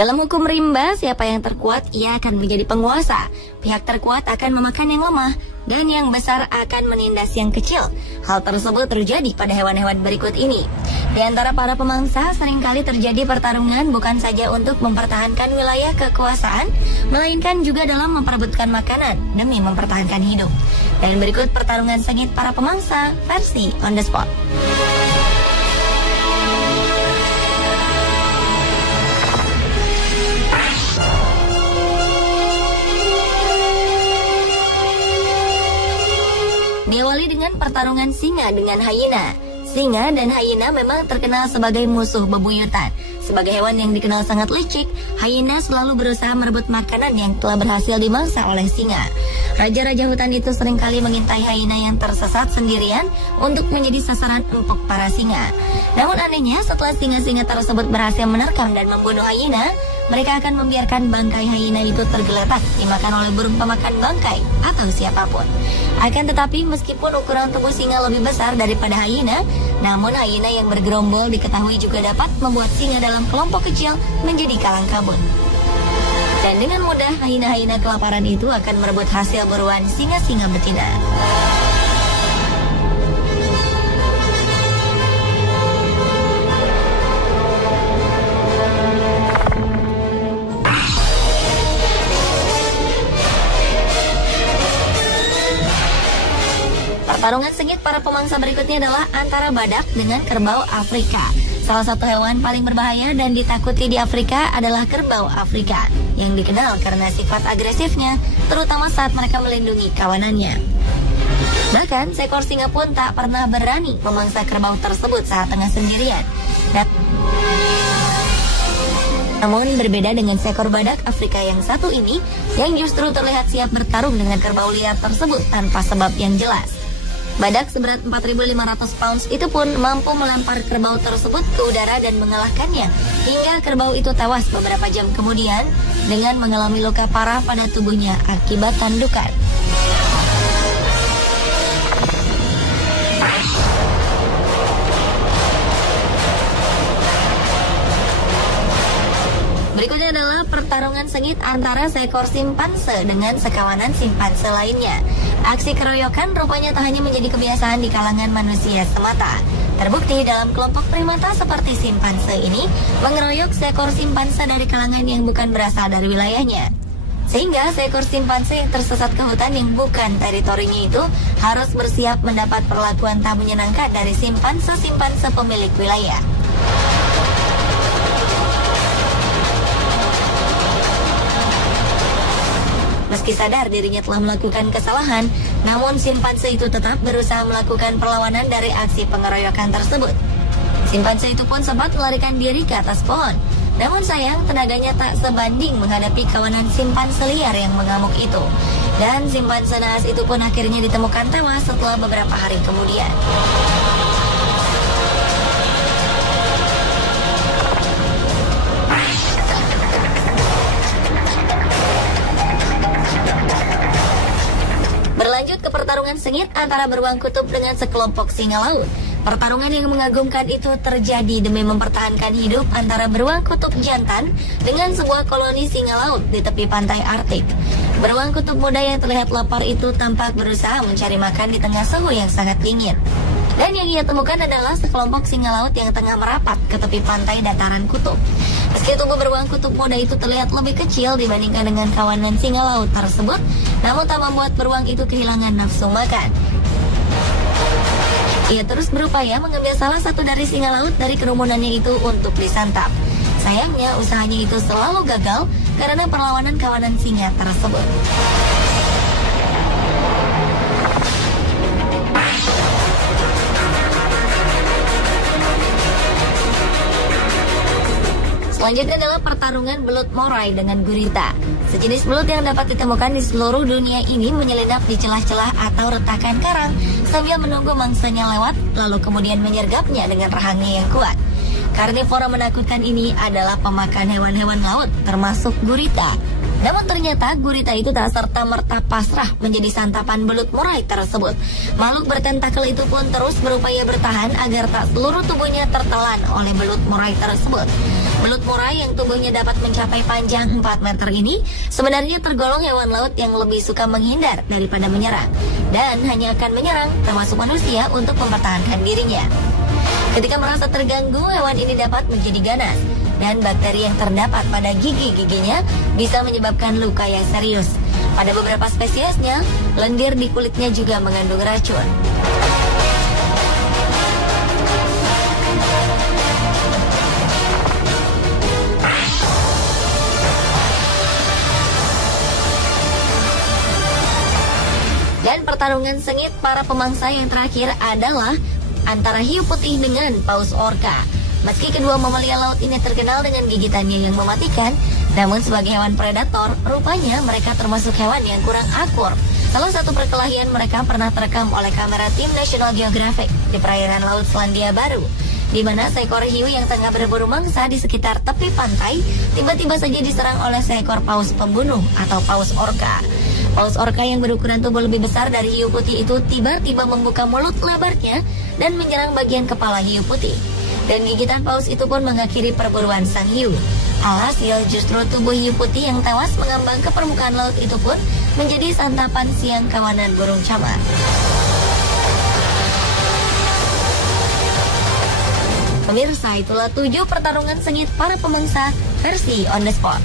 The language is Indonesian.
Dalam hukum rimba, siapa yang terkuat, ia akan menjadi penguasa. Pihak terkuat akan memakan yang lemah, dan yang besar akan menindas yang kecil. Hal tersebut terjadi pada hewan-hewan berikut ini. Di antara para pemangsa, seringkali terjadi pertarungan bukan saja untuk mempertahankan wilayah kekuasaan, melainkan juga dalam memperebutkan makanan demi mempertahankan hidup. Dan berikut pertarungan sengit para pemangsa versi on the spot. Diawali dengan pertarungan singa dengan hyena. Singa dan hyena memang terkenal sebagai musuh bebuyutan. Sebagai hewan yang dikenal sangat licik, hyena selalu berusaha merebut makanan yang telah berhasil dimangsa oleh singa. Raja-raja hutan itu seringkali mengintai hyena yang tersesat sendirian untuk menjadi sasaran empuk para singa. Namun anehnya, setelah singa-singa tersebut berhasil menerkam dan membunuh hyena, mereka akan membiarkan bangkai hyena itu tergeletak dimakan oleh burung pemakan bangkai atau siapapun. Akan tetapi meskipun ukuran tubuh singa lebih besar daripada hyena, namun hyena yang bergerombol diketahui juga dapat membuat singa dalam kelompok kecil menjadi kalang kabut. Dan dengan mudah hyena-hyena kelaparan itu akan merebut hasil buruan singa-singa betina. Pertarungan sengit para pemangsa berikutnya adalah antara badak dengan kerbau Afrika. Salah satu hewan paling berbahaya dan ditakuti di Afrika adalah kerbau Afrika, yang dikenal karena sifat agresifnya, terutama saat mereka melindungi kawanannya. Bahkan, seekor singa pun tak pernah berani memangsa kerbau tersebut saat tengah sendirian. Namun berbeda dengan seekor badak Afrika yang satu ini, yang justru terlihat siap bertarung dengan kerbau liar tersebut tanpa sebab yang jelas. Badak seberat 4.500 pounds itu pun mampu melempar kerbau tersebut ke udara dan mengalahkannya, hingga kerbau itu tewas beberapa jam kemudian dengan mengalami luka parah pada tubuhnya akibat tandukan. Berikutnya adalah pertarungan sengit antara seekor simpanse dengan sekawanan simpanse lainnya. Aksi keroyokan rupanya tak hanya menjadi kebiasaan di kalangan manusia semata. Terbukti dalam kelompok primata seperti simpanse ini mengeroyok seekor simpanse dari kalangan yang bukan berasal dari wilayahnya. Sehingga seekor simpanse yang tersesat ke hutan yang bukan teritorinya itu harus bersiap mendapat perlakuan tak menyenangkan dari simpanse-simpanse pemilik wilayah. Meski sadar dirinya telah melakukan kesalahan, namun simpanse itu tetap berusaha melakukan perlawanan dari aksi pengeroyokan tersebut. Simpanse itu pun sempat melarikan diri ke atas pohon. Namun sayang, tenaganya tak sebanding menghadapi kawanan simpanse liar yang mengamuk itu. Dan simpanse naas itu pun akhirnya ditemukan tewas setelah beberapa hari kemudian. Berlanjut ke pertarungan sengit antara beruang kutub dengan sekelompok singa laut. Pertarungan yang mengagumkan itu terjadi demi mempertahankan hidup antara beruang kutub jantan dengan sebuah koloni singa laut di tepi pantai Arktik. Beruang kutub muda yang terlihat lapar itu tampak berusaha mencari makan di tengah suhu yang sangat dingin. Dan yang ia temukan adalah sekelompok singa laut yang tengah merapat ke tepi pantai dataran kutub. Meski tubuh beruang kutub muda itu terlihat lebih kecil dibandingkan dengan kawanan singa laut tersebut, namun tak membuat beruang itu kehilangan nafsu makan. Ia terus berupaya mengambil salah satu dari singa laut dari kerumunannya itu untuk disantap. Sayangnya usahanya itu selalu gagal karena perlawanan kawanan singa tersebut. Selanjutnya adalah pertarungan belut moray dengan gurita. Sejenis belut yang dapat ditemukan di seluruh dunia ini menyelinap di celah-celah atau retakan karang sambil menunggu mangsanya lewat, lalu kemudian menyergapnya dengan rahangnya yang kuat. Karnivora menakutkan ini adalah pemakan hewan-hewan laut, termasuk gurita. Namun ternyata gurita itu tak serta-merta pasrah menjadi santapan belut murai tersebut. Makhluk bertentakel itu pun terus berupaya bertahan agar tak seluruh tubuhnya tertelan oleh belut murai tersebut. Belut murai yang tubuhnya dapat mencapai panjang 4 meter ini sebenarnya tergolong hewan laut yang lebih suka menghindar daripada menyerang, dan hanya akan menyerang termasuk manusia untuk mempertahankan dirinya. Ketika merasa terganggu, hewan ini dapat menjadi ganas, dan bakteri yang terdapat pada gigi-giginya bisa menyebabkan luka yang serius. Pada beberapa spesiesnya, lendir di kulitnya juga mengandung racun. Dan pertarungan sengit para pemangsa yang terakhir adalah antara hiu putih dengan paus orca. Meski kedua mamalia laut ini terkenal dengan gigitannya yang mematikan, namun sebagai hewan predator, rupanya mereka termasuk hewan yang kurang akur. Salah satu perkelahian mereka pernah terekam oleh kamera tim National Geographic di perairan Laut Selandia Baru, di mana seekor hiu yang tengah berburu mangsa di sekitar tepi pantai tiba-tiba saja diserang oleh seekor paus pembunuh atau paus orca. Paus orca yang berukuran tubuh lebih besar dari hiu putih itu tiba-tiba membuka mulut lebarnya dan menyerang bagian kepala hiu putih. Dan gigitan paus itu pun mengakhiri perburuan sang hiu. Alhasil justru tubuh hiu putih yang tewas mengambang ke permukaan laut itu pun menjadi santapan siang kawanan burung camar. Pemirsa, itulah 7 pertarungan sengit para pemangsa versi On The Spot.